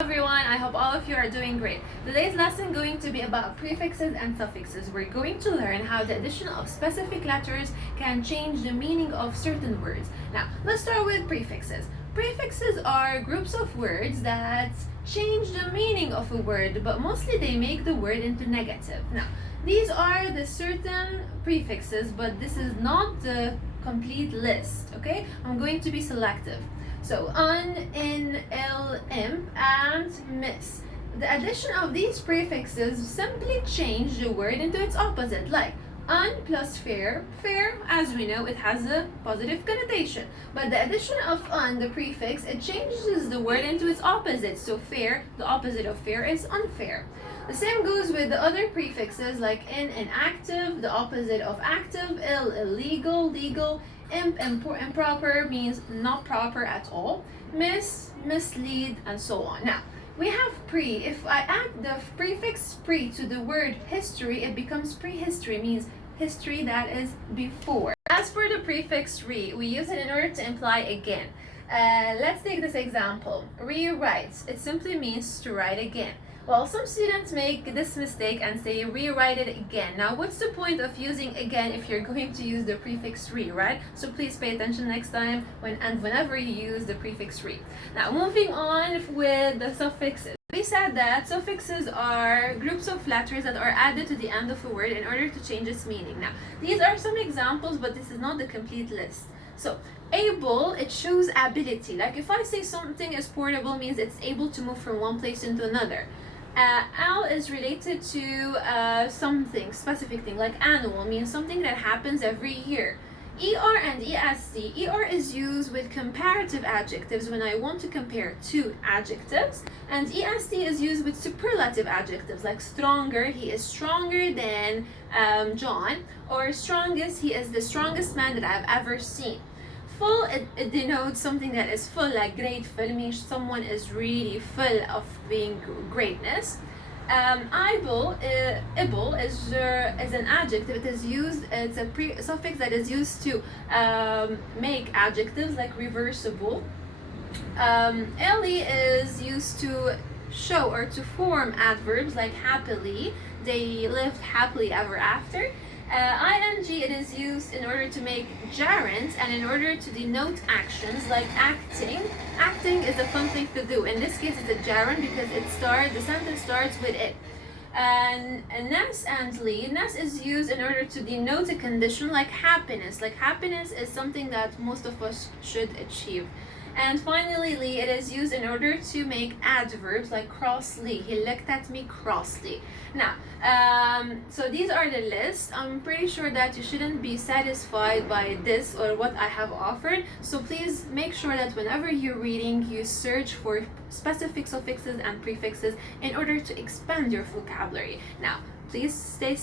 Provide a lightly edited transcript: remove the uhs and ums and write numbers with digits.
Everyone, I hope all of you are doing great. Today's lesson is going to be about prefixes and suffixes. We're going to learn how the addition of specific letters can change the meaning of certain words. Now, let's start with prefixes. Prefixes are groups of words that change the meaning of a word, but mostly they make the word into negative. Now, these are the certain prefixes, but this is not the complete list, okay? I'm going to be selective. So, un, in, il, imp, and miss. The addition of these prefixes simply change the word into its opposite, like un plus fair. Fair, as we know, it has a positive connotation. But the addition of un, the prefix, it changes the word into its opposite. So fair, the opposite of fair is unfair. The same goes with the other prefixes like in, inactive, the opposite of active, ill, illegal, legal. Imp, improper means not proper at all. Miss, mislead, and so on. Now, we have pre. If I add the prefix pre to the word history, it becomes prehistory, means history that is before. As for the prefix re, we use it in order to imply again. Let's take this example. Rewrites. It simply means to write again. Well, some students make this mistake and say rewrite it again. Now, what's the point of using again if you're going to use the prefix re, right? So please pay attention next time whenever you use the prefix re. Now, moving on with the suffixes. We said that suffixes are groups of letters that are added to the end of a word in order to change its meaning. Now, these are some examples, but this is not the complete list. So, able, it shows ability. Like if I say something is portable, means it's able to move from one place into another. Al is related to something, specific thing, like annual, means something that happens every year. ER and ESC. ER is used with comparative adjectives when I want to compare two adjectives, and ESC is used with superlative adjectives like stronger, he is stronger than John, or strongest, he is the strongest man that I've ever seen. Full, it denotes something that is full, like grateful, means someone is really full of being greatness. Able is an adjective. It is used. It's a suffix that is used to make adjectives like reversible. Ellie is used to show or to form adverbs like happily. They lived happily ever after. Ing, it is used in order to make gerunds and in order to denote actions like acting. Acting is a fun thing to do. In this case, it's a gerund because the sentence starts with it. And ness and ly. Ness is used in order to denote a condition like happiness. Like happiness is something that most of us should achieve. And finally, ly, it is used in order to make adverbs like crossly. He looked at me crossly. Now, so these are the lists. I'm pretty sure that you shouldn't be satisfied by this or what I have offered. So please make sure that whenever you're reading, you search for specific suffixes and prefixes in order to expand your vocabulary. Now, please stay